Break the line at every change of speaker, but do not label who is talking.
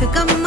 Bathukamma